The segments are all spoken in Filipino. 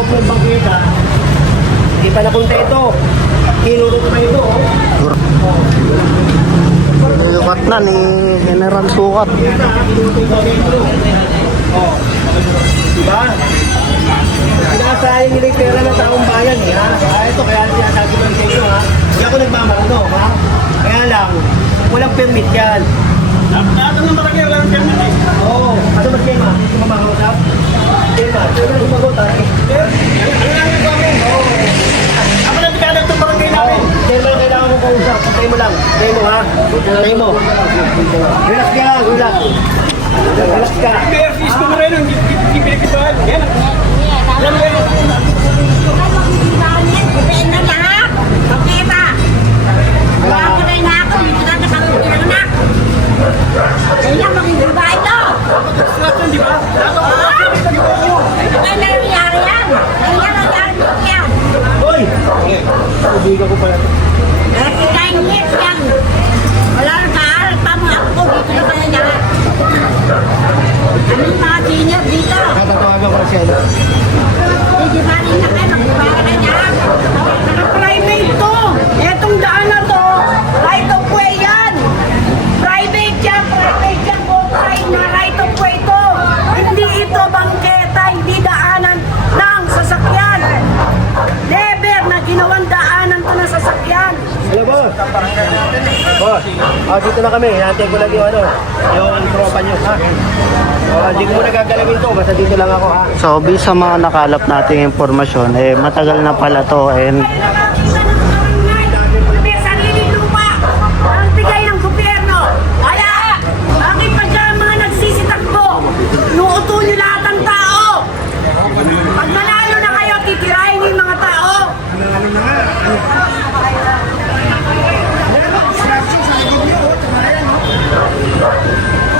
loob ng bangketa. Hindi pa nakumpleto. Kinurot pa ito, oh. Lukat na ni General Sukat. Oh. Diba? Pinasayang nila yung pera ng taong bayan, eh, ha? Ito, kaya sinasabi ko sa inyo, ha? Hindi ako nagmamarano, ha? Kaya lang, walang permit yan. Lahat ng marami walang permit, eh. Oo. Ano ba siya, ma? Hindi mamakausap? Tema, ito na sumagot, ha? Ano lang yung kami? Oo. Ako na bigyan itong barangay namin. Tema, kailangan mo kausap. Pantay mo lang. Pantay mo, ha? Pantay mo. Relax ka lang, relax. Relax ka. Kaya isko mo rin ang pinagkitahan. Yan. Alam mo yun. Construction, di ba? Hoy! Ubigan ko pala. Wala na kaaral pa mga ako dito na kaya niya. Ano yung mga senior dito? Katatawagan ko na siya. Hindi ba rin na kayo magbibara ka niya? Naka-private to! Etong daan na to, right of way yan! Private yan both side na right of way to! Hindi ito bangketa, hindi daanan ng sasakyan! Never na ginawang daanan to ng sasakyan! Hello, boss. Boss, dito na kami. Hinantay ko lang yung tropa nyo, ha? Hindi ko muna gagalawin to. Basta dito lang ako, ha? So, based sa mga nakalap nating impormasyon, matagal na pala to and May sariling lupa ang bigay ng gobyerno. Kaya, bakit pa dyan mga nagsisitakbo? Nuuto nyo lahat ng tao. Pag manalo na kayo, titirahin nyo yung mga tao.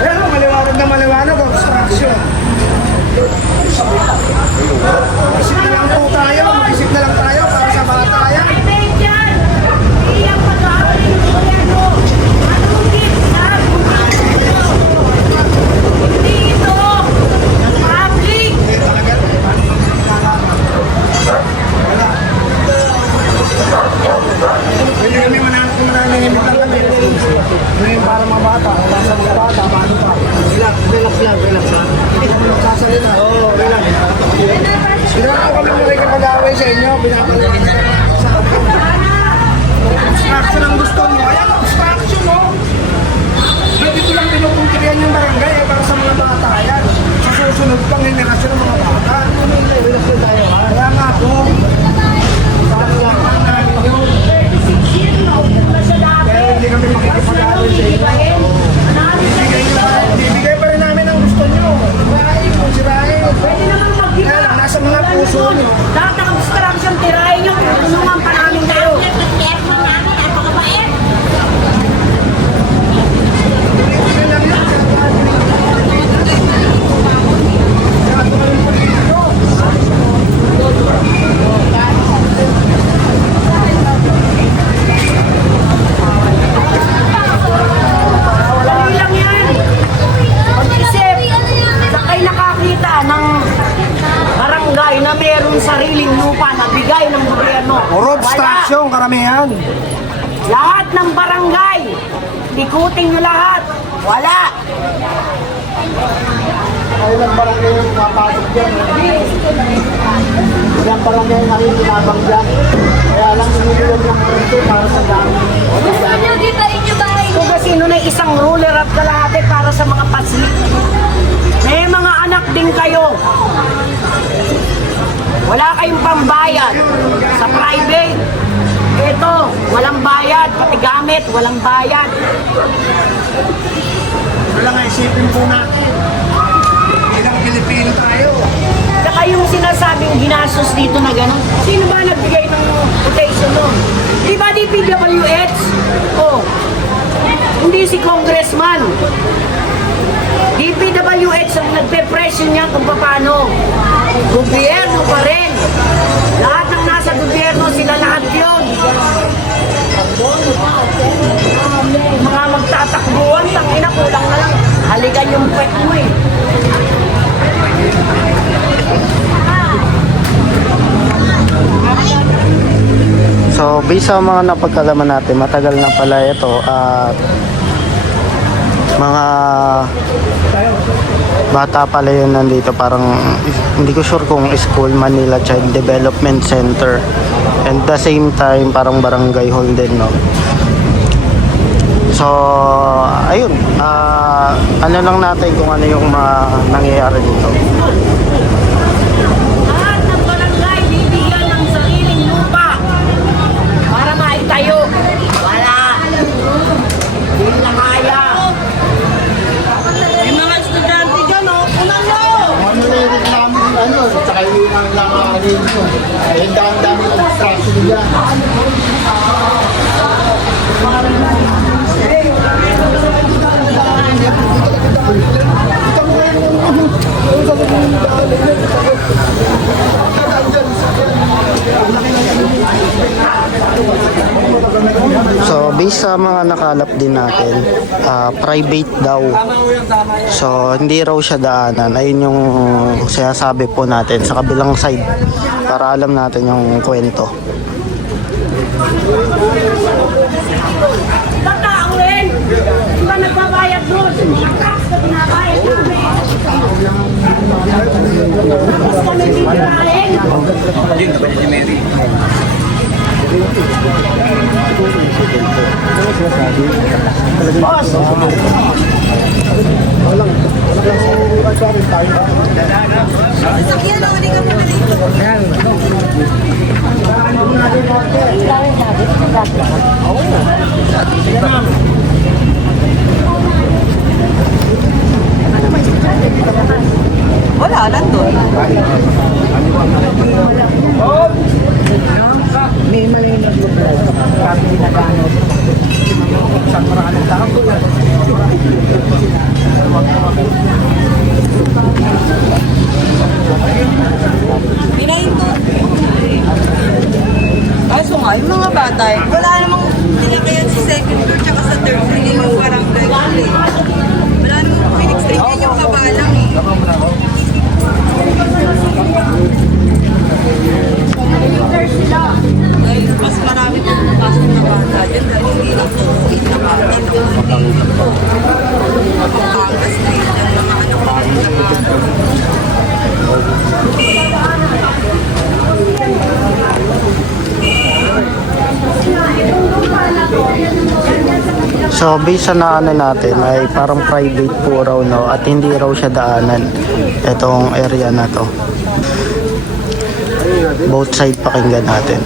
Pero maliwanag, obstruction. Isip na lang po tayo, mag-isip na lang tayo para sa bata yan. Private yan. Hindi yan pag-aaral ng gobyerno. Manungkit sa gobyerno. Hindi ito. Public. Hindi kami mananahimik lang kami. Ngayon para mga bata, para sa mga bata, paano pa? Relax, relax lang, relax lang. Hindi kami magsasalita. Oo, relax. Sila po kami makikipag-away sa inyo, pinapalagin sa obstruction ang gusto mo. Ayan, obstruction mo. Dito lang pinupuntrihan yung barangay para sa mga bata yan. Sa susunod pang henerasyon ng mga bata. Relax lang tayo, ha? Kaya nga po, paano lang ang namin yun. Pero hindi kami makikipag-away sa inyo. Bibigay pa rin namin ang gusto nyo. Sirahin mo, sirahin. Pwede naman Kaya lang, nasa mga puso nyo. lahat ng obstruction, tirahin nyo. Tulungan pa namin kayo. Kaya lang yan. Dali lang yan. Pag-isip, sa kayo nakakita ng barangay na mayroong sariling lupa na bigay ng gobyerno. Puro Wala. obstruction, karamihan. Lahat ng barangay, ikutin nyo lahat. Wala. Ilang barangay yung papasok dyan. Ilang barangay na yung tinabang dyan. Kaya lang sinigyan yung ito para sa dami. Gusto nyo di ba inyo bahay? Kung sino na isang ruler at kalahati para sa mga paslit. May mga anak din kayo. Wala kayong pambayad sa private. Ito, walang bayad. Pati gamit, walang bayad. Wala nga isipin po natin. Ilang Pilipino tayo. Saka yung sinasabing ginastos dito na gano'n, sino ba nagbigay ng quotation nun? Di ba di PWH? Oh, hindi si congressman. DPWH ang nagpe-presyo niya kung paano. Gobyerno pa rin. Lahat ng nasa gobyerno, sila lahat yun. Mga magtatakbuhan, tangina, kulang na lang. Halikan yung pet mo eh. based sa mga napagkalaman natin, matagal na pala ito at mga bata pala yun nandito, parang hindi ko sure kung School Manila Child Development Center, and the same time parang barangay hall din, no? So ayun, ano lang natin kung ano yung nangyayari dito. Lahat ng barangay bibigyan ng sariling lupa para maitayo. Wala. Hindi na kaya. May mga estudyante dyan, oh. Kunan nyo! Ano na yung reklamo ng ano, tsaka yung lang dito. Ayun, dami ng construction nila. So based sa mga nakalap din natin, private daw. So hindi raw siya daanan. Ayun yung sinasabi po natin sa kabilang side para alam natin yung kwento. Tatao rin! Di ba nagbabayad doon? Ang tax na binabayad namin. Tapos kami bibirahin. Wala, nandun. May mali nag-vlog. Kami ginagamit. Isang maraming tao. Pinahinto. Kaso nga, yung mga bata, wala namang tinakayan sa second floor tsaka sa third floor yung barangay hall eh. Wala namang pinextrain yung kabalang eh. Dahil mas marami pong pasok na bata dyan dahil hindi lang po na bata na Pangkas na yun yung mga anak na bata. So based sa naano natin ay parang private po raw, no, at hindi raw siya daanan itong area na to. Both side pakinggan natin.